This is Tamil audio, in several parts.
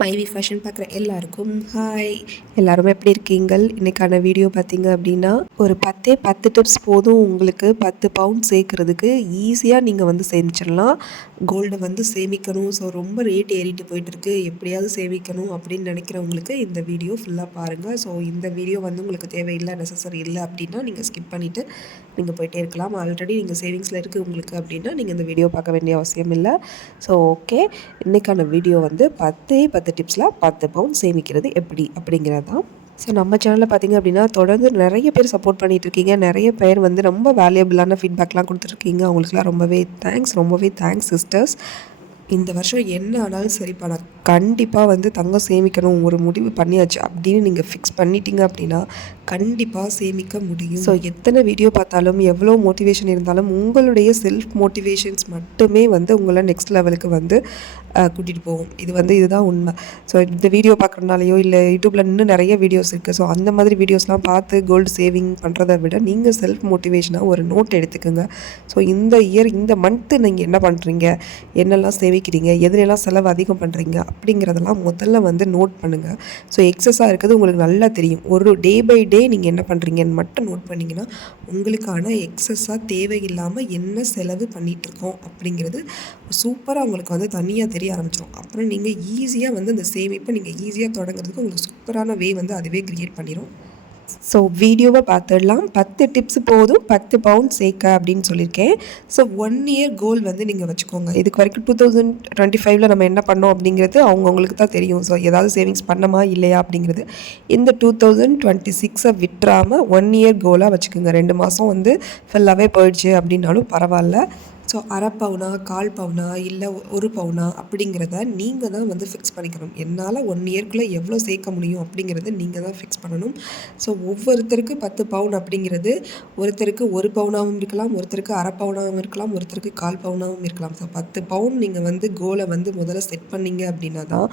மைவி ஃபேஷன் பார்க்குற எல்லாருக்கும் ஹாய். எல்லாருமே எப்படி இருக்கீங்கள்? இன்றைக்கான வீடியோ பார்த்தீங்க அப்படின்னா ஒரு 10 டிப்ஸ் போதும் உங்களுக்கு 10 பவுண்ட் சேர்க்குறதுக்கு. ஈஸியாக நீங்கள் வந்து சேமிச்சிடலாம். கோல்டை வந்து சேமிக்கணும், ஸோ ரொம்ப ரேட் ஏறிட்டு போயிட்டுருக்கு, எப்படியாவது சேமிக்கணும் அப்படின்னு நினைக்கிறவங்களுக்கு இந்த வீடியோ ஃபுல்லாக பாருங்கள். ஸோ இந்த வீடியோ வந்து உங்களுக்கு தேவையில்லை, நெசசரி இல்லை அப்படின்னா நீங்கள் ஸ்கிப் பண்ணிவிட்டு நீங்கள் போயிட்டே இருக்கலாம். ஆல்ரெடி நீங்கள் சேவிங்ஸில் இருக்குது உங்களுக்கு அப்படின்னா நீங்கள் இந்த வீடியோ பார்க்க வேண்டிய அவசியம் இல்லை. ஸோ ஓகே, இன்றைக்கான வீடியோ வந்து 10 டிப்ஸில் 10 பவுண்ட் சேமிக்கிறது எப்படி அப்படிங்கிறது தான். ஸோ நம்ம சேனலில் பார்த்திங்க அப்படின்னா தொடர்ந்து நிறைய பேர் சப்போர்ட் பண்ணிகிட்டு இருக்கீங்க. நிறைய பேர் வந்து ரொம்ப வேல்யூபிளான ஃபீட்பேக்லாம் கொடுத்துருக்கீங்க. அவங்களுக்குலாம் ரொம்பவே தேங்க்ஸ் சிஸ்டர்ஸ். இந்த வருஷம் என்ன ஆனாலும் சரிப்பா, நான் கண்டிப்பாக வந்து தங்கம் சேமிக்கணும் ஒரு முடிவு பண்ணியாச்சு அப்படின்னு நீங்கள் ஃபிக்ஸ் பண்ணிட்டீங்க அப்படின்னா கண்டிப்பாக சேமிக்க முடியும். ஸோ எத்தனை வீடியோ பார்த்தாலும் எவ்வளோ மோட்டிவேஷன் இருந்தாலும் உங்களுடைய செல்ஃப் மோட்டிவேஷன்ஸ் மட்டுமே வந்து உங்களை நெக்ஸ்ட் லெவலுக்கு வந்து கூட்டிகிட்டு போகும். இதுதான் உண்மை. ஸோ இந்த வீடியோ பார்க்குறதுனாலையோ இல்லை யூடியூப்பில் இன்னும் நிறைய வீடியோஸ் இருக்குது. ஸோ அந்த மாதிரி வீடியோஸ்லாம் பார்த்து கோல்டு சேவிங் பண்ணுறதை விட நீங்கள் செல்ஃப் மோட்டிவேஷனாக ஒரு நோட் எடுத்துக்கோங்க. ஸோ இந்த மந்த்து நீங்கள் என்ன பண்ணுறீங்க, என்னெல்லாம் சேவிக்கிறீங்க, எதுலெல்லாம் செலவு அதிகம் பண்ணுறீங்க அப்படிங்கிறதெல்லாம் முதல்ல வந்து நோட் பண்ணுங்கள். ஸோ எக்ஸஸாக இருக்கிறது உங்களுக்கு நல்லா தெரியும். ஒரு டே பை டே நீங்கள் என்ன பண்ணுறீங்கன்னு மட்டும் நோட் பண்ணிங்கன்னா உங்களுக்கான எக்ஸஸாக தேவையில்லாமல் என்ன செலவு பண்ணிகிட்ருக்கோம் அப்படிங்கிறது சூப்பராக உங்களுக்கு வந்து தனியாக தெரிய ஆரம்பிச்சிடும். அப்புறம் நீங்கள் ஈஸியாக வந்து அந்த சேமிப்பை நீங்கள் ஈஸியாக தொடங்குறதுக்கு உங்களுக்கு சூப்பரான வே வந்து அதுவே க்ரியேட் பண்ணிடும். ஸோ வீடியோவை பார்த்துடலாம். 10 டிப்ஸ் போதும் 10 பவுண்ட் சேர்க்க அப்படின்னு சொல்லியிருக்கேன். ஸோ 1 இயர் கோல் வந்து நீங்கள் வச்சுக்கோங்க. இதுக்கு வரைக்கும் 2025 நம்ம என்ன பண்ணோம் அப்படிங்கிறது அவங்கவுங்களுக்கு தான் தெரியும். ஸோ ஏதாவது சேவிங்ஸ் பண்ணமா இல்லையா அப்படிங்கிறது இந்த 2026 விட்டுறாமல் 1 இயர் கோலாக வச்சுக்கோங்க. 2 மாதம் வந்து ஃபுல்லாகவே போயிடுச்சு அப்படின்னாலும் பரவாயில்ல. ஸோ அரை பவுனா, 1/4 பவுனா, இல்லை 1 பவுனா அப்படிங்கிறத நீங்கள் தான் வந்து ஃபிக்ஸ் பண்ணிக்கணும். என்னால் 1 இயர்க்குள்ளே எவ்வளோ சேர்க்க முடியும் அப்படிங்கிறத நீங்கள் தான் ஃபிக்ஸ் பண்ணணும். ஸோ ஒவ்வொருத்தருக்கு 10 பவுன் அப்படிங்கிறது ஒருத்தருக்கு 1 பவுனாகவும் இருக்கலாம், ஒருத்தருக்கு அரை பவுனாகவும் இருக்கலாம், ஒருத்தருக்கு 1/4 பவுனாகவும் இருக்கலாம். ஸோ 10 பவுன் நீங்கள் வந்து கோலை வந்து முதல்ல செட் பண்ணீங்க அப்படின்னா தான்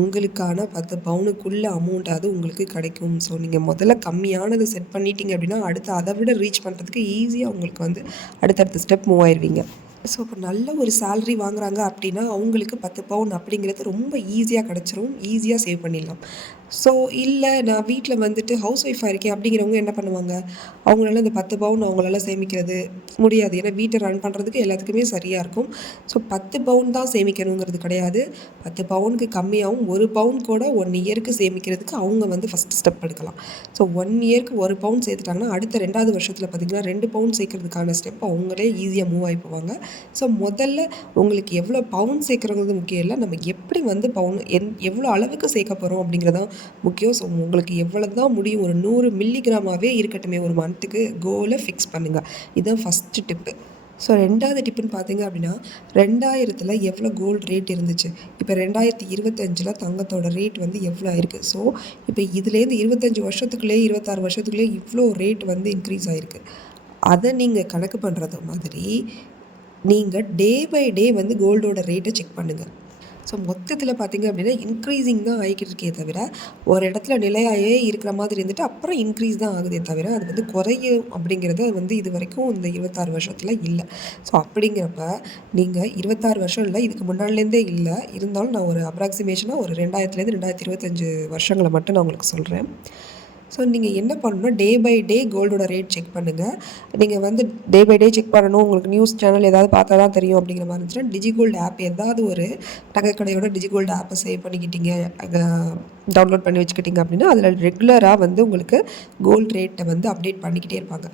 உங்களுக்கான 10 பவுனுக்குள்ள அமௌண்ட்டாவது உங்களுக்கு கிடைக்கும். ஸோ நீங்கள் முதல்ல கம்மியானது செட் பண்ணிட்டீங்க அப்படின்னா அடுத்து அதை விட ரீச் பண்ணுறதுக்கு ஈஸியாக உங்களுக்கு வந்து அடுத்தடுத்த ஸ்டெப் மூவ் ஆயிடுவீங்க. ஸோ இப்போ நல்ல ஒரு சேல்ரி வாங்குறாங்க அப்படின்னா அவங்களுக்கு 10 பவுன் அப்படிங்கிறது ரொம்ப ஈஸியாக கிடச்சிரும், ஈஸியாக சேவ் பண்ணிடலாம். ஸோ இல்லை நான் வீட்டில் வந்துட்டு ஹவுஸ் ஒய்ஃபாக இருக்கேன் அப்படிங்கிறவங்க என்ன பண்ணுவாங்க, அவங்களால இந்த 10 பவுன் அவங்களால சேமிக்கிறது முடியாது. ஏன்னா வீட்டை ரன் பண்ணுறதுக்கு எல்லாத்துக்குமே சரியாக இருக்கும். ஸோ 10 பவுன் தான் சேமிக்கணுங்கிறது கிடையாது. 10 பவுனுக்கு கம்மியாகவும் 1 பவுன் கூட 1 இயருக்கு சேமிக்கிறதுக்கு அவங்க வந்து ஃபஸ்ட்டு ஸ்டெப் எடுக்கலாம். ஸோ 1 இயருக்கு 1 பவுன் சேர்த்துட்டாங்கன்னா அடுத்த 2வது வருஷத்தில் பார்த்திங்கன்னா 2 பவுன் சேர்க்கறதுக்கான ஸ்டெப் அவங்களே ஈஸியாக மூவ் ஆகி போவாங்க. ஸோ முதல்ல உங்களுக்கு எவ்வளோ பவுன் சேர்க்குறது முக்கியம் இல்லை, நம்ம எப்படி வந்து பவுன் எவ்வளோ அளவுக்கு சேர்க்க போகிறோம் அப்படிங்கிறதான் முக்கியம். ஸோ உங்களுக்கு எவ்வளோ தான் முடியும், ஒரு 100 மில்லிகிராமாகவே இருக்கட்டுமே ஒரு மந்த்துக்கு கோலை ஃபிக்ஸ் பண்ணுங்கள். இதுதான் ஃபஸ்ட்டு டிப்பு. ஸோ 2வது டிப்புன்னு பார்த்தீங்க அப்படின்னா 2000 எவ்வளோ கோல்டு ரேட் இருந்துச்சு, இப்போ 2025 தங்கத்தோட ரேட் வந்து எவ்வளோ ஆயிருக்கு. ஸோ இப்போ இதுலேருந்து 25 வருஷத்துக்குள்ளேயே 26 வருஷத்துக்குள்ளேயே இவ்வளோ ரேட் வந்து இன்க்ரீஸ் ஆகிருக்கு. அதை நீங்கள் கணக்கு பண்ணுறது மாதிரி நீங்கள் டே பை டே வந்து கோல்டோட ரேட்டை செக் பண்ணுங்கள். ஸோ மொத்தத்தில் பார்த்திங்க அப்படின்னா இன்க்ரீஸிங் தான் ஆகிக்கிட்டு இருக்கே தவிர ஒரு இடத்துல நிலையாகவே இருக்கிற மாதிரி இருந்துட்டு அப்புறம் இன்க்ரீஸ் தான் ஆகுதே தவிர அது வந்து குறையும் அப்படிங்கிறது வந்து இது வரைக்கும் இந்த 26 வருஷத்தில் இல்லை. ஸோ அப்படிங்கிறப்ப நீங்கள் 26 வருஷம் இல்லை, இதுக்கு முன்னாடிலேருந்தே இல்லை, இருந்தாலும் நான் ஒரு அப்ராக்சிமேஷனாக ஒரு 2000 2025 வருஷங்களை மட்டும் நான் உங்களுக்கு சொல்கிறேன். ஸோ நீங்கள் என்ன பண்ணணும்னா டே பை டே கோல்டோட ரேட் செக் பண்ணுங்கள். நீங்கள் வந்து டே பை டே செக் பண்ணணும், உங்களுக்கு நியூஸ் சேனல் ஏதாவது பார்த்தா தான் தெரியும் அப்படிங்கிற மாதிரி இருந்துச்சுன்னா டிஜிகோல்டு ஆப் ஏதாவது ஒரு நகைக்கடையோட டிஜிகோல்டு ஆப்பை சேவ் பண்ணிக்கிட்டீங்க, டவுன்லோட் பண்ணி வச்சுக்கிட்டீங்க அப்படின்னா அதில் ரெகுலராக வந்து உங்களுக்கு கோல்டு ரேட்டை வந்து அப்டேட் பண்ணிக்கிட்டே இருப்பாங்க.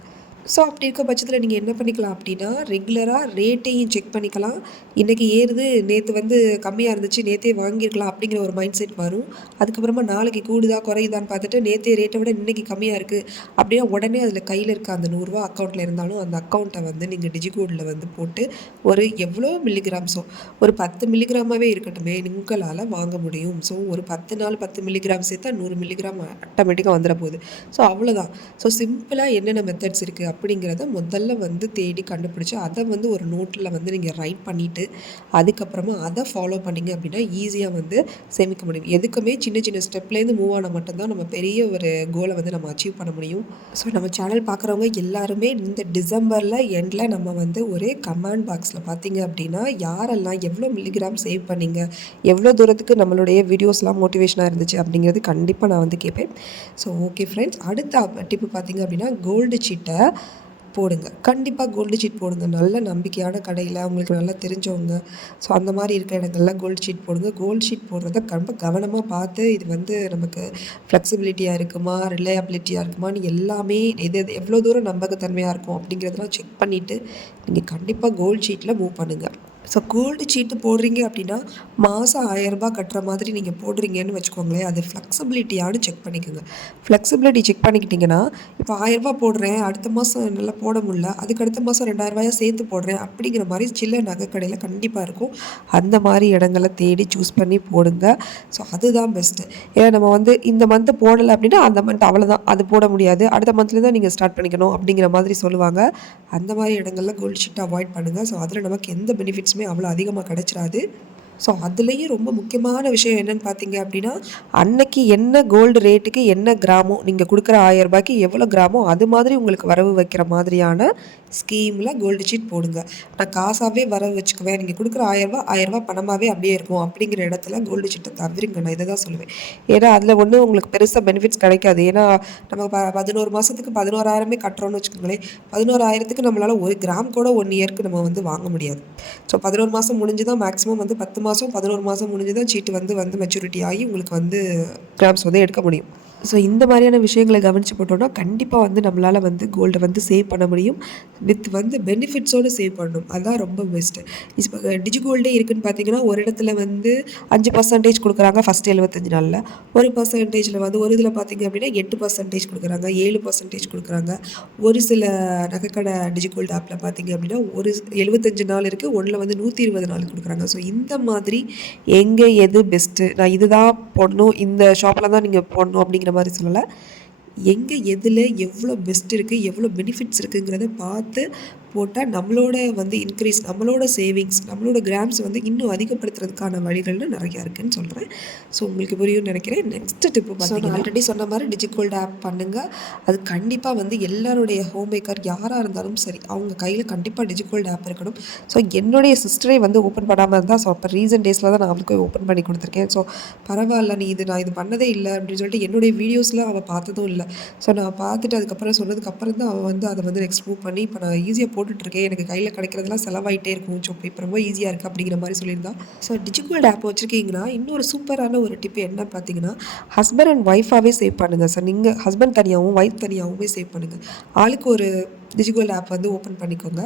ஸோ அப்படி இருக்க பட்சத்தில் நீங்கள் என்ன பண்ணிக்கலாம் அப்படின்னா ரெகுலராக ரேட்டையும் செக் பண்ணிக்கலாம். இன்றைக்கி ஏறுது, நேற்று வந்து கம்மியாக இருந்துச்சு, நேற்றே வாங்கியிருக்கலாம் அப்படிங்கிற ஒரு மைண்ட் செட் வரும். அதுக்கப்புறமா நாளைக்கு கூடுதா குறையுதான்னு பார்த்துட்டு நேற்றே ரேட்டை விட இன்றைக்கி கம்மியாக இருக்குது அப்படின்னா உடனே அதில் கையில் இருக்க அந்த 100 ரூபா அக்கௌண்ட்டில் இருந்தாலும் அந்த அக்கௌண்ட்டை வந்து நீங்கள் டிஜிகோடில் வந்து போட்டு ஒரு எவ்வளோ மில்லிகிராம்ஸோ ஒரு 10 மில்லிகிராமாகவே இருக்கட்டுமே உங்களால் வாங்க முடியும். ஸோ ஒரு 10 நாள் 10 மில்லிகிராம் சேர்த்தா 100 மில்லிகிராம் ஆட்டோமேட்டிக்காக வந்துட போகுது. ஸோ அவ்வளோதான். ஸோ சிம்பிளாக என்னென்ன மெத்தட்ஸ் இருக்குது அப்படிங்கிறத முதல்ல வந்து தேடி கண்டுபிடிச்சி அதை வந்து ஒரு நோட்டில் வந்து நீங்கள் ரைட் பண்ணிவிட்டு அதுக்கப்புறமா அதை ஃபாலோ பண்ணிங்க அப்படின்னா ஈஸியாக வந்து சேமிக்க முடியும். எதுக்குமே சின்ன சின்ன ஸ்டெப்லேருந்து மூவ் ஆனால் மட்டும்தான் நம்ம பெரிய ஒரு கோலை வந்து நம்ம அச்சீவ் பண்ண முடியும். ஸோ நம்ம சேனல் பார்க்குறவங்க எல்லாருமே இந்த டிசம்பரில் எண்டில் நம்ம வந்து ஒரு கமெண்ட் பாக்ஸில் பார்த்தீங்க அப்படின்னா யாரெல்லாம் எவ்வளோ மில்லிகிராம் சேவ் பண்ணீங்க, எவ்வளோ தூரத்துக்கு நம்மளுடைய வீடியோஸ்லாம் மோட்டிவேஷனாக இருந்துச்சு அப்படிங்கிறது கண்டிப்பாக நான் வந்து கேட்பேன். ஸோ ஓகே ஃப்ரெண்ட்ஸ், அடுத்த டிப்பு பார்த்தீங்க அப்படின்னா கோல்டு சீட்டை போடுங்க. கண்டிப்பாக கோல்டு சீட் போடுங்க. நல்ல நம்பிக்கையான கடையில் உங்களுக்கு நல்லா தெரிஞ்சவங்க, ஸோ அந்த மாதிரி இருக்க இடங்கள்ல கோல்டு ஷீட் போடுங்க. கோல்டு ஷீட் போடுறத ரொம்ப கவனமாக பார்த்து இது வந்து நமக்கு ஃப்ளெக்சிபிலிட்டியாக இருக்குமா, ரிலையபிலிட்டியாக இருக்குமான்னு எல்லாமே எது எவ்வளோ தூரம் நம்பகத்தன்மையாக இருக்கும் அப்படிங்கிறதெல்லாம் செக் பண்ணிவிட்டு நீங்கள் கண்டிப்பாக கோல்டு ஷீட்டில் மூவ் பண்ணுங்கள். ஸோ கோல்டு சீட்டு போடுறீங்க அப்படின்னா மாதம் 1000 ரூபாய் கட்டுற மாதிரி நீங்கள் போடுறீங்கன்னு வச்சுக்கோங்களேன். அது ஃப்ளெக்சிபிலிட்டியானு செக் பண்ணிக்கோங்க. ஃப்ளெக்சிபிலிட்டி செக் பண்ணிக்கிட்டிங்கன்னா இப்போ 1000 ரூபாய் போடுறேன், அடுத்த மாதம் என்னால் போட முடியல, அதுக்கு அடுத்த மாதம் 2000 ரூபாயா சேர்த்து போடுறேன் அப்படிங்கிற மாதிரி சில நகைக்கடையில் கண்டிப்பாக இருக்கும். அந்த மாதிரி இடங்களை தேடி சூஸ் பண்ணி போடுங்க. ஸோ அதுதான் பெஸ்ட்டு. ஏன்னா நம்ம வந்து இந்த மந்த்து போடலை அப்படின்னா அந்த மந்த் அவ்வளோதான், அது போட முடியாது, அடுத்த மந்த்லேருந்து தான் நீங்கள் ஸ்டார்ட் பண்ணிக்கணும் அப்படிங்கிற மாதிரி சொல்லுவாங்க. அந்த மாதிரி இடங்களில் கோல்டு ஷீட்டை அவாய்ட் பண்ணுங்கள். ஸோ அதில் நமக்கு எந்த பெனிஃபிட்ஸுமே அவ்வளோ அதிகமாக கிடைச்சிடாது. ஸோ அதுலேயும் ரொம்ப முக்கியமான விஷயம் என்னென்னு பார்த்தீங்க அப்படின்னா அன்னைக்கு என்ன கோல்டு ரேட்டுக்கு என்ன கிராமோ, நீங்கள் கொடுக்குற 1000 ரூபாய்க்கு எவ்வளோ கிராமோ அது மாதிரி உங்களுக்கு வரவு வைக்கிற மாதிரியான ஸ்கீமில் கோல்டு ஷீட் போடுங்க. நான் காசாகவே வரவு வச்சுக்குவேன், நீங்கள் கொடுக்குற 1000 ரூபா பணமாகவே அப்படியே இருக்கும் அப்படிங்கிற இடத்துல கோல்டு ஷீட்டை தவிருங்க. நான் இதை தான் சொல்லுவேன். ஏன்னா அதில் ஒன்றும் உங்களுக்கு பெருசாக பெனிஃபிட்ஸ் கிடைக்காது. ஏன்னா நம்ம 11 மாதத்துக்கு 11,000 கட்டுறோன்னு வச்சுக்கோங்களேன். 11,000க்கு நம்மளால் 1 கிராம் கூட 1 இயருக்கு நம்ம வந்து வாங்க முடியாது. ஸோ 11 மாதம் முடிஞ்சு தான் மேக்ஸிமம் வந்து 10 மாதம் 11 மாதம் முடிஞ்சு தான் சீட்டு வந்து மெச்சூரிட்டி ஆகி உங்களுக்கு வந்து கிராம்ஸ் வந்து எடுக்க முடியும். ஸோ இந்த மாதிரியான விஷயங்களை கவனித்து போட்டோன்னா கண்டிப்பாக வந்து நம்மளால் வந்து கோல்டை வந்து சேவ் பண்ண முடியும். வித் வந்து பெனிஃபிட்ஸோடு சேவ் பண்ணணும். அதுதான் ரொம்ப பெஸ்ட்டு. இப்போ டிஜிகோல்டே இருக்குதுன்னு பார்த்தீங்கன்னா ஒரு இடத்துல வந்து 5% கொடுக்குறாங்க ஃபஸ்ட்டு 75 நாளில், ஒரு பர்சன்டேஜில் வந்து ஒரு இதில் பார்த்தீங்க அப்படின்னா 8% கொடுக்குறாங்க, 7% கொடுக்குறாங்க. ஒரு சில நகைக்கடை டிஜிகோல்டு ஆப்பில் பார்த்தீங்க அப்படின்னா ஒரு 75 நாள் இருக்குது, ஒன்றில் வந்து 120 நாள் கொடுக்குறாங்க. ஸோ இந்த மாதிரி எங்கே எது பெஸ்ட்டு, நான் இதுதான் போடணும், இந்த ஷாப்பில் தான் நீங்கள் போடணும் அப்படிங்கிற மாதிரி சொல்லலை. எங்கே எதில் எவ்வளோ பெஸ்ட் இருக்குது, எவ்வளோ பெனிஃபிட்ஸ் இருக்குங்கிறத பார்த்து போட்டால் நம்மளோட வந்து இன்க்ரீஸ், நம்மளோட சேவிங்ஸ், நம்மளோட கிராம்ஸ் வந்து இன்னும் அதிகப்படுத்துறதுக்கான வழிகள்னு நிறையா இருக்குதுன்னு சொல்கிறேன். ஸோ உங்களுக்கு புரியும்னு நினைக்கிறேன். நெக்ஸ்ட் டிப்பு பார்த்தீங்கன்னா ஆல்ரெடி சொன்ன மாதிரி டிஜிகோல்டு ஆப் பண்ணுங்கள். அது கண்டிப்பாக வந்து எல்லாருடைய ஹோம் மேக்கர் யாராக இருந்தாலும் சரி அவங்க கையில் கண்டிப்பாக டிஜிகோல்டு ஆப் இருக்கணும். ஸோ என்னுடைய சிஸ்டரே வந்து ஓப்பன் பண்ணாமல் இருந்தால், ஸோ அப்போ ரீசன்ட் டேஸில் தான் நான் அவளுக்கு ஓப்பன் பண்ணி கொடுத்துருக்கேன். ஸோ பரவாயில்ல, நான் இது பண்ணதே இல்லை அப்படின்னு சொல்லிட்டு என்னுடைய வீடியோஸில் அவள் பார்த்ததும் இல்லை. ஸோ நான் பார்த்துட்டு அதுக்கப்புறம் சொன்னதுக்கப்புறம் தான் அவள் வந்து அதை வந்து நெக்ஸ்ட் மூவ் பண்ணி இப்போ நான் ஈஸியாக போட்டுட்ருக்கேன், எனக்கு கையில் கிடைக்கிறதுலாம் செலவாயிட்டே இருக்கும், ஸோ இப்போ ரொம்ப ஈஸியாக இருக்குது அப்படிங்கிற மாதிரி சொல்லியிருந்தான். ஸோ டிஜிகோல்டு ஆப் வச்சுருக்கீங்கன்னா இன்னொரு சூப்பரான ஒரு டிப் என்ன பார்த்தீங்கன்னா ஹஸ்பண்ட் அண்ட் ஒய்ஃபாகவே சேவ் பண்ணுங்கள். சார் நீங்கள் ஹஸ்பண்ட் தனியாகவும் ஒய்ஃப் தனியாகவுமே சேவ் பண்ணுங்கள். ஆளுக்கு ஒரு டிஜிகோல்டு ஆப் வந்து ஓப்பன் பண்ணிக்கோங்க.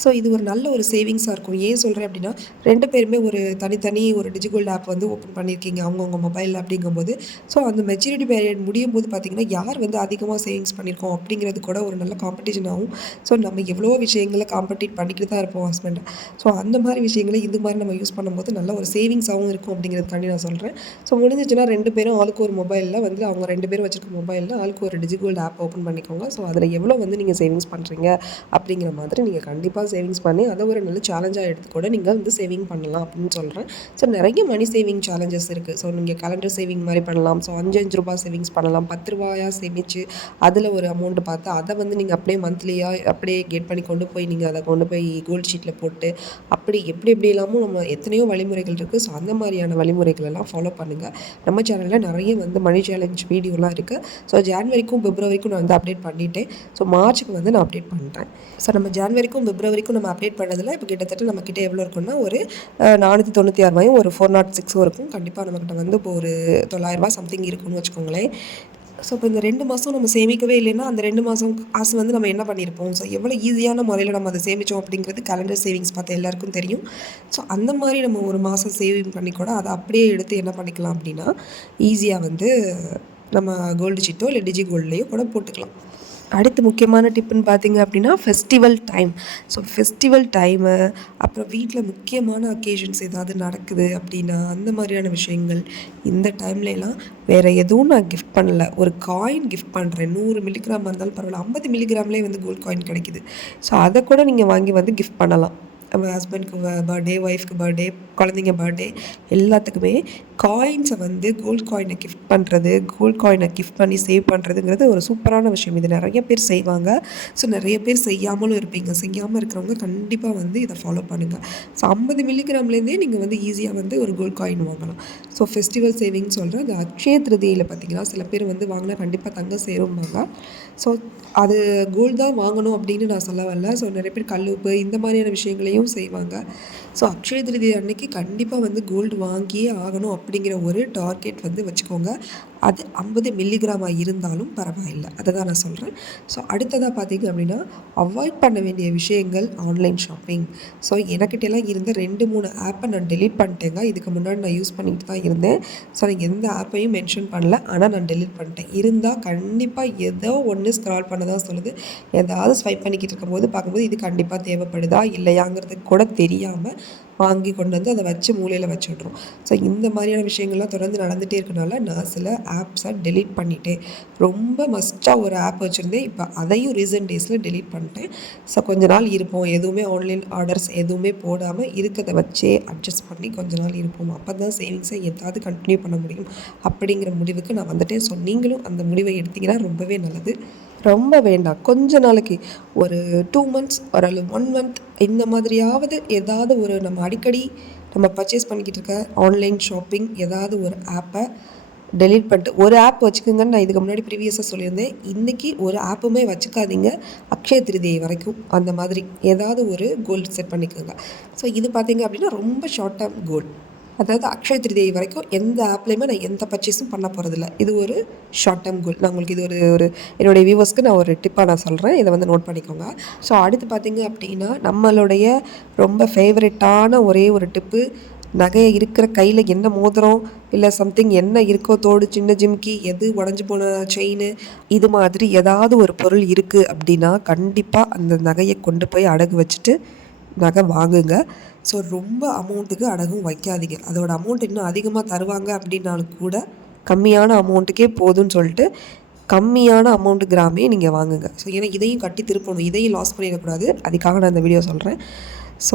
ஸோ இது ஒரு நல்ல ஒரு சேவிங்ஸாக இருக்கும். ஏன் சொல்கிறேன் அப்படின்னா 2 பேருமே ஒரு தனித்தனி ஒரு டிஜிகோல்டு ஆப் வந்து ஓப்பன் பண்ணியிருக்கீங்க அவங்கவுங்க மொபைலில் அப்படிங்கும்போது, ஸோ அந்த மெச்சூரிட்டி பீரியட் முடியும் போது பார்த்திங்கன்னா யார் வந்து அதிகமாக சேவிங்ஸ் பண்ணியிருக்கோம் அப்படிங்கிறது கூட ஒரு நல்ல காம்படிஷன் ஆகும். ஸோ நம்ம எவ்வளோ விஷயங்களை காம்படிட் பண்ணிக்கிட்டு தான் இருப்போம் ஹஸ்பண்டை. ஸோ அந்த மாதிரி விஷயங்களை இது மாதிரி நம்ம யூஸ் பண்ணும்போது நல்ல ஒரு சேவிங்ஸாகவும் இருக்கும் அப்படிங்கிறதுக்காண்டி நான் சொல்கிறேன். ஸோ முடிஞ்சிச்சுன்னா 2 பேரும் ஆளுக்கு ஒரு மொபைலில் வந்து அவங்க 2 பேரும் வச்சுருக்க மொபைலில் ஆளுக்கு ஒரு டிஜிகோல்டு ஆப் ஓப்பன் பண்ணிக்கோங்க. ஸோ அதில் எவ்வளோ வந்து நீங்கள் சேவிங்ஸ் பண்ணுறீங்க அப்படிங்கிற மாதிரி நீங்கள் கண்டிப்பாக சேவிங்ஸ் பண்ணி அதை ஒரு நல்ல சேலஞ்சாக எடுத்து கூட நீங்கள் வந்து சேவிங் பண்ணலாம் அப்படின்னு சொல்கிறேன். ஸோ நிறைய மணி சேவிங் சேலஞ்சஸ் இருக்குது. ஸோ நீங்கள் கேலண்டர் சேவிங் மாதிரி பண்ணலாம். ஸோ 5 ரூபாய் சேவிங்ஸ் பண்ணலாம். 10 ரூபாயாக சேமித்து அதில் ஒரு அமௌண்ட்டு பார்த்து அதை வந்து நீங்கள் அப்படியே மந்த்லியாக அப்படியே கெட் பண்ணி கொண்டு போய் நீங்கள் அதை கொண்டு போய் கோல்டு ஷீட்டில் போட்டு அப்படி எப்படி இல்லாமல் நம்ம எத்தனையோ வழிமுறைகள் இருக்குது. ஸோ அந்த மாதிரியான வழிமுறைகளெல்லாம் ஃபாலோ பண்ணுங்கள். நம்ம சேனலில் நிறைய வந்து மணி சேலஞ்ச் வீடியோலாம் இருக்குது. ஸோ ஜான்வரிக்கும் பிப்ரவரிக்கும் நான் வந்து அப்டேட் பண்ணிட்டேன். ஸோ மார்ச்சுக்கு வந்து நான் அப்டேட் பண்ணுறேன். ஸோ நம்ம ஜான்வரிக்கும் பிப்ரவரிக்கும் நம்ம அப்டேட் பண்ணதில் இப்போ கிட்டத்தட்ட நம்மக்கிட்ட எவ்வளோ இருக்குன்னா ஒரு 496 ரூபாயும் ஒரு 406 இருக்கும். கண்டிப்பாக நம்மக்கிட்ட வந்து இப்போ ஒரு 900 ரூபாய் சம்திங் இருக்குன்னு வச்சுக்கோங்களேன். ஸோ இப்போ இந்த 2 மாதம் நம்ம சேமிக்கவே இல்லைன்னா அந்த 2 மாதம் காசு வந்து நம்ம என்ன பண்ணியிருப்போம், ஸோ எவ்வளோ ஈஸியான முறையில் நம்ம அதை சேமித்தோம் அப்படிங்கிறது கேலண்டர் சேவிங்ஸ் பார்த்து எல்லாருக்கும் தெரியும். ஸோ அந்த மாதிரி நம்ம ஒரு மாதம் சேவிங் பண்ணி கூட அதை அப்படியே எடுத்து என்ன பண்ணிக்கலாம் அப்படின்னா ஈஸியாக வந்து நம்ம கோல்டு சீட்டோ இல்லை டிஜி கோல்ட்லேயோ கூட போட்டுக்கலாம். அடுத்து முக்கியமான டிப்புன்னு பார்த்தீங்க அப்படின்னா festival time. So festival time, அப்புறம் வீட்டில் முக்கியமான அக்கேஷன்ஸ் ஏதாவது நடக்குது அப்படின்னா அந்த மாதிரியான விஷயங்கள், இந்த டைம்லலாம் வேறு எதுவும் நான் கிஃப்ட் பண்ணல. ஒரு காயின் கிஃப்ட் பண்ணுறேன். 100 மில்லிகிராம் இருந்தாலும் பரவாயில்ல, 50 மில்லிகிராம்லேயே வந்து கோல்ட் காயின் கிடைக்குது. ஸோ அதை கூட நீங்கள் வாங்கி வந்து கிஃப்ட் பண்ணலாம். நம்ம ஹஸ்பண்ட்க்கு பர்த்டே, ஒய்ஃப்க்கு பர்த்டே, குழந்தைங்க பர்த்டே எல்லாத்துக்குமே காயின்ஸை வந்து கோல்ட் காயினை கிஃப்ட் பண்ணுறது, கோல்ட் காயினை கிஃப்ட் பண்ணி சேவ் பண்ணுறதுங்கிறது ஒரு சூப்பரான விஷயம். இது நிறைய பேர் செய்வாங்க. ஸோ நிறைய பேர் செய்யாமலும் இருப்பீங்க. செய்யாமல் இருக்கிறவங்க கண்டிப்பாக வந்து இதை ஃபாலோ பண்ணுங்கள். ஸோ 50 மில்லிகிராம்லேருந்தே நீங்கள் வந்து ஈஸியாக வந்து ஒரு கோல்ட் காயின் வாங்கலாம். ஸோ ஃபெஸ்டிவல் சேவிங் சொல்கிறேன். இந்த அக்ஷய திருதியில் பார்த்திங்கன்னா சில பேர் வந்து வாங்கினா கண்டிப்பாக தங்கம் சேரும்பாங்க. ஸோ அது கோல்டு தான் வாங்கணும் அப்படின்னு நான் சொல்ல வரல. ஸோ நிறைய பேர் கல் உப்பு இந்த மாதிரியான விஷயங்களையும் செய்வாங்க. ஸோ அக்ஷய திருதி அன்னைக்கு கண்டிப்பாக வந்து கோல்டு வாங்கியே ஆகணும் அப்படிங்கிற ஒரு டார்கெட் வந்து வச்சுக்கோங்க. அது 50 மில்லிகிராமாக இருந்தாலும் பரவாயில்லை. அதை தான் நான் சொல்கிறேன். ஸோ அடுத்ததாக பார்த்திங்க அப்படின்னா அவாய்ட் பண்ண வேண்டிய விஷயங்கள் ஆன்லைன் ஷாப்பிங். ஸோ எனக்கிட்டலாம் இருந்த 2-3 ஆப்பை நான் டெலீட் பண்ணிட்டேங்க. இதுக்கு முன்னாடி நான் யூஸ் பண்ணிக்கிட்டு தான் இருந்தேன். ஸோ நான் எந்த ஆப்பையும் மென்ஷன் பண்ணல, ஆனால் நான் டெலீட் பண்ணிட்டேன். இருந்தால் கண்டிப்பாக ஏதோ ஒன்று ஸ்க்ரால் பண்ண தான் சொல்லுது. ஏதாவது ஸ்வைப் பண்ணிக்கிட்டு இருக்கும்போது பார்க்கும்போது இது கண்டிப்பாக தேவைப்படுதா இல்லையாங்கிறது கூட தெரியாமல் வாங்கி கொண்டு வந்து அதை வச்சு மூலையில் வச்சு விட்ருவோம். ஸோ இந்த மாதிரியான விஷயங்கள்லாம் தொடர்ந்து நடந்துகிட்டே இருக்கனால நான் சில ஆப்ஸை டெலீட் பண்ணிட்டேன். ரொம்ப மஸ்ட்டாக ஒரு ஆப் வச்சுருந்தேன். இப்போ அதையும் ரீசன்ட் டேஸில் டெலீட் பண்ணிட்டேன். ஸோ கொஞ்ச நாள் இருப்போம், எதுவுமே ஆன்லைன் ஆர்டர்ஸ் எதுவுமே போடாமல் இருக்கிறத வச்சே அட்ஜஸ்ட் பண்ணி கொஞ்ச நாள் இருப்போம். அப்போ தான் சேவிங்ஸை ஏதாவது கண்டினியூ பண்ண முடியும் அப்படிங்கிற முடிவுக்கு நான் வந்துட்டேன். ஸோ நீங்களும் அந்த முடிவை எடுத்திங்கன்னா ரொம்பவே நல்லது. ரொம்ப வேண்டாம், கொஞ்ச நாளைக்கு ஒரு 2 மந்த்ஸ் ஒரு 1 மந்த் இந்த மாதிரியாவது ஏதாவது ஒரு நம்ம அடிக்கடி நம்ம பர்ச்சேஸ் பண்ணிக்கிட்டு இருக்க ஆன்லைன் ஷாப்பிங் ஏதாவது ஒரு ஆப்பை டெலீட் பண்ணிட்டு ஒரு ஆப் வச்சுக்கோங்கன்னு நான் இதுக்கு முன்னாடி ப்ரீவியஸாக சொல்லியிருந்தேன். இன்றைக்கி ஒரு ஆப்புமே வச்சுக்காதீங்க. அக்ஷய திருதியை வரைக்கும் அந்த மாதிரி ஏதாவது ஒரு கோல் செட் பண்ணிக்கோங்க. ஸோ இது பார்த்திங்க அப்படின்னா ரொம்ப ஷார்ட் டேர்ம் கோல். அதாவது அக்ஷய திருதியை வரைக்கும் எந்த ஆப்லேயுமே நான் எந்த பர்ச்சேஸும் பண்ண போகிறதில்ல. இது ஒரு ஷார்ட் டேர்ம் கோல். நான் உங்களுக்கு இது ஒரு என்னுடைய வியூவர்ஸ்க்கு நான் ஒரு டிப்பாக நான் சொல்கிறேன். இதை வந்து நோட் பண்ணிக்கோங்க. ஸோ அடுத்து பார்த்திங்க அப்படின்னா நம்மளுடைய ரொம்ப ஃபேவரட்டான ஒரே ஒரு டிப்பு, நகையை இருக்கிற கையில் என்ன மோதிரம் இல்லை சம்திங் என்ன இருக்கோ, தோடு, சின்ன ஜிம்கி, எது உடஞ்சி போன செயின், இது மாதிரி ஏதாவது ஒரு பொருள் இருக்குது அப்படின்னா கண்டிப்பாக அந்த நகையை கொண்டு போய் அடகு வச்சுட்டு நகை வாங்குங்க. ஸோ ரொம்ப அமௌண்ட்டுக்கு அடகும் வைக்காதீங்க. அதோட அமௌண்ட் இன்னும் அதிகமாக தருவாங்க அப்படின்னாலும் கூட கம்மியான அமௌண்ட்டுக்கே போதும்னு சொல்லிட்டு கம்மியான அமௌண்ட்டு கிராமே நீங்கள் வாங்குங்க. ஸோ ஏன்னா இதையும் கட்டி திருப்பணும், இதையும் லாஸ் பண்ணிடக்கூடாது. அதுக்காக நான் இந்த வீடியோ சொல்கிறேன். ஸோ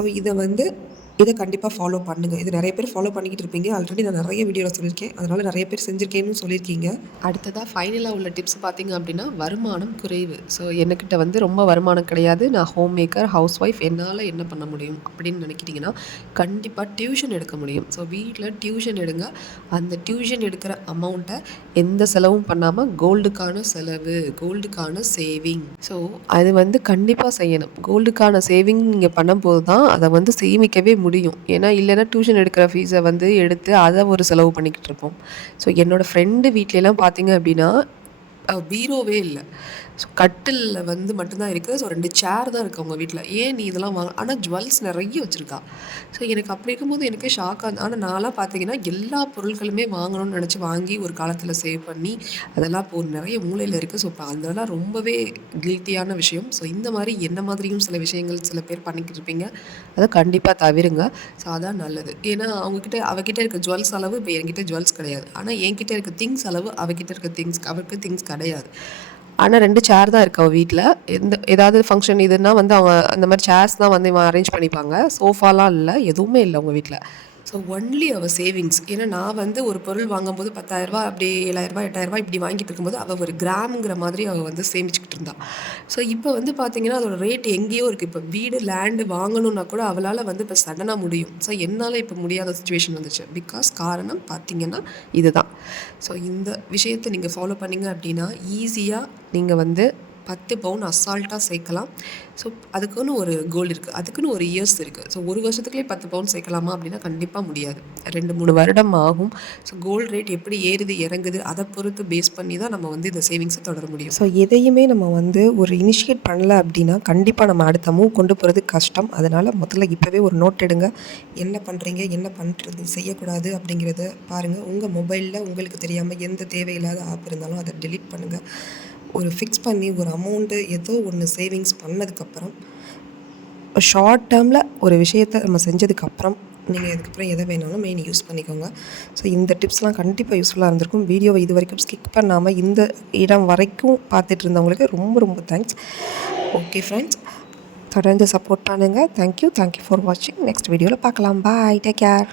இதை கண்டிப்பாக ஃபாலோ பண்ணுங்கள். இது நிறைய பேர் ஃபாலோ பண்ணிக்கிட்டு இருப்பீங்க. ஆல்ரெடி நான் நிறைய வீடியோவில் சொல்லியிருக்கேன். அதனால் நிறைய பேர் செஞ்சுருக்கேன்னு சொல்லியிருக்கீங்க. அடுத்ததாக ஃபைனலாக உள்ள டிப்ஸ் பார்த்திங்க அப்படின்னா வருமானம் குறைவு. ஸோ என்கிட்ட வந்து ரொம்ப வருமானம் கிடையாது, நான் ஹோம் மேக்கர், ஹவுஸ் ஒய்ஃப், என்னால் என்ன பண்ண முடியும் அப்படின்னு நினைக்கிட்டிங்கன்னா கண்டிப்பாக டியூஷன் எடுக்க முடியும். ஸோ வீட்டில் டியூஷன் எடுங்க. அந்த டியூஷன் எடுக்கிற அமௌண்ட்டை எந்த செலவும் பண்ணாமல் கோல்டுக்கான செலவு, கோல்டுக்கான சேவிங், ஸோ அது வந்து கண்டிப்பாக செய்யணும். கோல்டுக்கான சேவிங் நீங்கள் பண்ணும்போது தான் அதை வந்து சேமிக்கவே முடியும். ஏன்னா இல்லைன்னா டியூஷன் எடுக்கிற ஃபீஸை வந்து எடுத்து அதை ஒரு செலவு பண்ணிக்கிட்டு இருப்போம். ஸோ என்னோடய ஃப்ரெண்டு வீட்லலாம் பார்த்திங்க அப்படின்னா பீரோவே இல்லை. ஸோ கட்டிலில் வந்து மட்டும்தான் இருக்குது. ஸோ 2 சேர் தான் இருக்குது அவங்க வீட்டில். ஏன் நீ இதெல்லாம் வாங்க, ஆனால் ஜுவல்ஸ் நிறைய வச்சுருக்கா. ஸோ எனக்கு அப்படி இருக்கும்போது எனக்கே ஷாக்காக இருந்தது. ஆனால் நான்லாம் பார்த்தீங்கன்னா எல்லா பொருட்களுமே வாங்கணும்னு நினச்சி வாங்கி ஒரு காலத்தில் சேவ் பண்ணி அதெல்லாம் இப்போ நிறைய மூலையில் இருக்குது. ஸோ இப்போ அதெல்லாம் ரொம்பவே கில்ட்டியான விஷயம். ஸோ இந்த மாதிரி என்ன மாதிரியும் சில விஷயங்கள் சில பேர் பண்ணிக்கிட்டு இருப்பீங்க. அதை கண்டிப்பாக தவிருங்க. ஸோ அதான் நல்லது. ஏன்னா அவகிட்ட இருக்க ஜுவல்ஸ் அளவு இப்போ என்கிட்ட ஜுவல்ஸ் கிடையாது. ஆனால் என்கிட்ட இருக்க திங்ஸ் அளவு அவகிட்ட இருக்க அவருக்கு திங்ஸ் கிடையாது. ஆனால் 2 சேர் தான் இருக்குது அவள் வீட்டில். ஏதாவது ஃபங்க்ஷன் இதுன்னா வந்து அவங்க அந்த மாதிரி சேர்ஸ் தான் வந்து அரேஞ்ச் பண்ணிப்பாங்க. சோஃபாலாம் இல்லை, எதுவுமே இல்லை அவங்க வீட்டில். ஸோ ஒன்லி அவள் சேவிங்ஸ். ஏன்னா நான் வந்து ஒரு பொருள் வாங்கும்போது 10,000 அப்படி 7,000 8,000 இப்படி வாங்கிட்டு இருக்கும்போது அவள் ஒரு கிராமுங்கிற மாதிரி அவள் வந்து சேமிச்சுக்கிட்டு இருந்தாள். ஸோ இப்போ வந்து பார்த்திங்கன்னா அதோட ரேட் எங்கேயோ இருக்குது. இப்போ வீடு லேண்டு வாங்கணுன்னா கூட அவளால் வந்து இப்போ சடனாக முடியும். ஸோ என்னால் இப்போ முடியாத சுச்சுவேஷன் வந்துச்சு. பிகாஸ் காரணம் பார்த்திங்கன்னா இதுதான். ஸோ இந்த விஷயத்தை நீங்கள் ஃபாலோ பண்ணிங்க அப்படின்னா ஈஸியாக நீங்கள் வந்து 10 பவுன் அசால்ட்டாக சேர்க்கலாம். ஸோ அதுக்குன்னு ஒரு கோல் இருக்குது, அதுக்குன்னு ஒரு இயர்ஸ் இருக்குது. ஸோ ஒரு வருஷத்துக்குள்ளே 10 பவுன் சேர்க்கலாமா அப்படின்னா கண்டிப்பாக முடியாது. 2-3 வருடம் ஆகும். ஸோ கோல்டு ரேட் எப்படி ஏறுது இறங்குது அதை பொறுத்து பேஸ் பண்ணி தான் நம்ம வந்து இந்த சேவிங்ஸை தொடர முடியும். ஸோ எதையுமே நம்ம வந்து ஒரு இனிஷியேட் பண்ணல அப்படின்னா கண்டிப்பாக நம்ம அடுத்த மூவ் கொண்டு போகிறது கஷ்டம். அதனால் முதல்ல இப்போவே ஒரு நோட் எடுங்க. என்ன பண்ணுறீங்க, என்ன பண்ணுறது செய்யக்கூடாது அப்படிங்கிறத பாருங்கள். உங்கள் மொபைலில் உங்களுக்கு தெரியாமல் எந்த தேவையில்லாத ஆப் இருந்தாலும் அதை டெலீட் பண்ணுங்கள். ஒரு ஃபிக்ஸ் பண்ணி ஒரு அமௌண்ட்டு ஏதோ ஒன்று சேவிங்ஸ் பண்ணதுக்கப்புறம் ஷார்ட் டேர்மில் ஒரு விஷயத்தை நம்ம செஞ்சதுக்கப்புறம் நீங்கள் இதுக்கப்புறம் எதை வேணாலும் மெயின் யூஸ் பண்ணிக்கோங்க. ஸோ இந்த டிப்ஸ்லாம் கண்டிப்பாக யூஸ்ஃபுல்லாக இருந்திருக்கும். வீடியோவை இது வரைக்கும் ஸ்கிப் பண்ணாமல் இந்த இடம் வரைக்கும் பார்த்துட்டு இருந்தவங்களுக்கு ரொம்ப ரொம்ப தேங்க்ஸ். ஓகே ஃப்ரெண்ட்ஸ், தொடர்ந்து சப்போர்ட் பண்ணுங்கள். தேங்க்யூ ஃபார் வாட்சிங். நெக்ஸ்ட் வீடியோவில் பார்க்கலாம். பாய், டேக் கேர்.